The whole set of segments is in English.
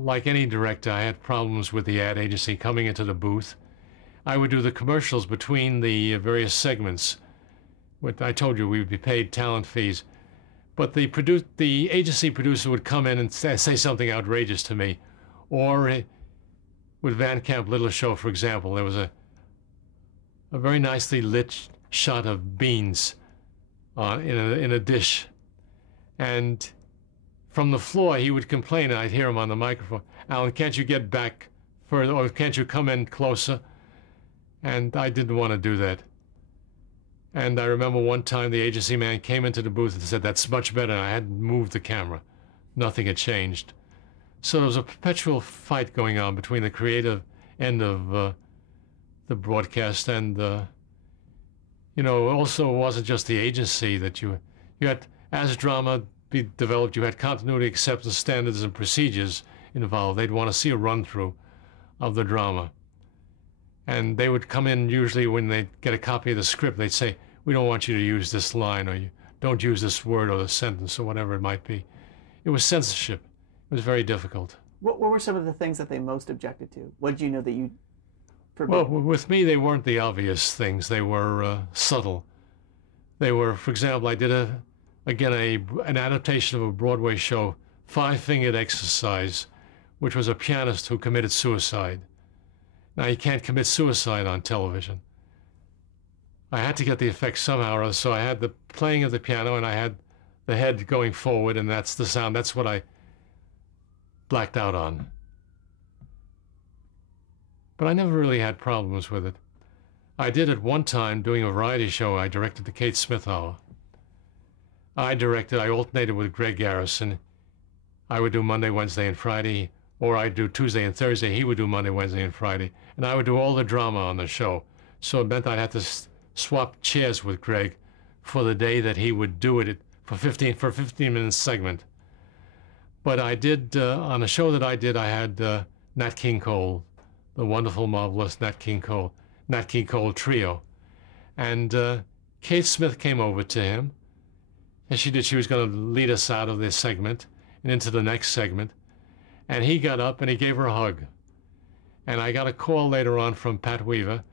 Like any director, I had problems with the ad agency coming into the booth. I would do the commercials between the various segments. What I told you, we would be paid talent fees. But the agency producer would come in and say something outrageous to me. Or with Van Camp Little Show, for example, there was a very nicely lit shot of beans in a dish. And from the floor, he would complain, and I'd hear him on the microphone, "Alan, can't you get back further, or can't you come in closer?" And I didn't want to do that. And I remember one time the agency man came into the booth and said, "That's much better." And I hadn't moved the camera. Nothing had changed. So there was a perpetual fight going on between the creative end of the broadcast and, also it wasn't just the agency that you had, as drama be developed, you had continuity acceptance standards and procedures involved. They'd want to see a run-through of the drama. And they would come in usually when they get a copy of the script, they'd say, "We don't want you to use this line," or "You don't use this word or the sentence," or whatever it might be. It was censorship. It was very difficult. What were some of the things that they most objected to? What did you know that you forbid? Well, with me, they weren't the obvious things. They were subtle. They were, for example, I did an adaptation of a Broadway show, Five-Fingered Exercise, which was a pianist who committed suicide. Now, you can't commit suicide on television. I had to get the effect somehow or other, so I had the playing of the piano and I had the head going forward, and that's the sound. That's what I blacked out on. But I never really had problems with it. I did at one time, doing a variety show, I directed the Kate Smith Hour. I alternated with Greg Garrison. I would do Monday, Wednesday, and Friday, or I'd do Tuesday and Thursday. He would do Monday, Wednesday, and Friday. And I would do all the drama on the show. So it meant I'd have to swap chairs with Greg for the day that he would do it for a 15-minute segment. But I did, on a show that I did, I had Nat King Cole, the wonderful, marvelous Nat King Cole trio. And Kate Smith came over to him, and she was going to lead us out of this segment and into the next segment. And he got up and he gave her a hug. And I got a call later on from Pat Weaver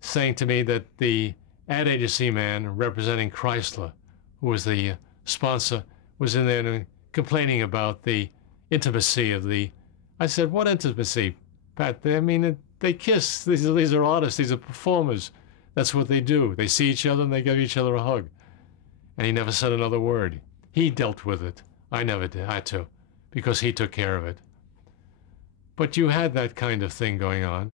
saying to me that the ad agency man representing Chrysler, who was the sponsor, was in there complaining about the intimacy of the... I said, "What intimacy, Pat? They kiss. These are artists. These are performers. That's what they do. They see each other and they give each other a hug." And he never said another word. He dealt with it. I never did. I had to, because he took care of it. But you had that kind of thing going on.